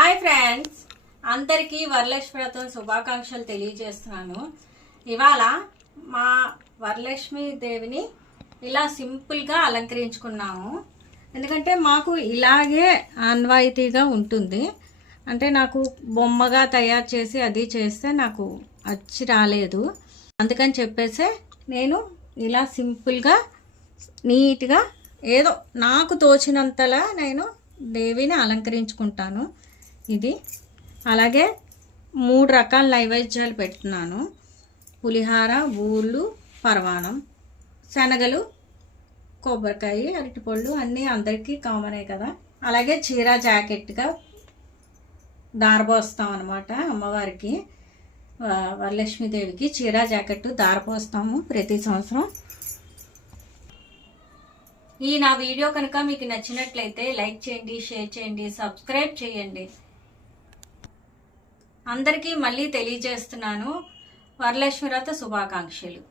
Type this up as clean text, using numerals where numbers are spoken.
Hi friends, అందరికీ వరలక్ష్మి వ్రతం శుభాకాంక్షలు తెలియజేస్తున్నాను. ఇవాళ మా వరలక్ష్మి దేవిని ఇలా సింపుల్గా అలంకరించుకున్నాము. ఎందుకంటే మాకు ఇలాగే ఆన్వాయితీగా ఉంటుంది. అంటే నాకు బొమ్మగా తయారు చేసి అది చేస్తే నాకు అచ్చి రాలేదు. అందుకని చెప్పేసి నేను ఇలా సింపుల్గా నీట్గా ఏదో నాకు తోచినంతలా నేను దేవిని అలంకరించుకుంటాను. ఇది అలాగే 3 రకాల నైవేద్యాలు పెడుతున్నాను. పులిహార, బూళ్ళు, పరమాణం, శనగలు, కొబ్బరికాయ, అరటిపళ్ళు అన్నీ అందరికీ కామనే కదా. అలాగే చీర జాకెట్గా దారపోస్తాం అన్నమాట. అమ్మవారికి వరలక్ష్మీదేవికి చీర జాకెట్ దారపోస్తాము ప్రతి సంవత్సరం. ఈ నా వీడియో కనుక మీకు నచ్చినట్లయితే లైక్ చేయండి, షేర్ చేయండి, సబ్స్క్రైబ్ చేయండి. అందరికీ మళ్ళీ తెలియజేస్తున్నాను వరలక్ష్మి వ్రత శుభాకాంక్షలు.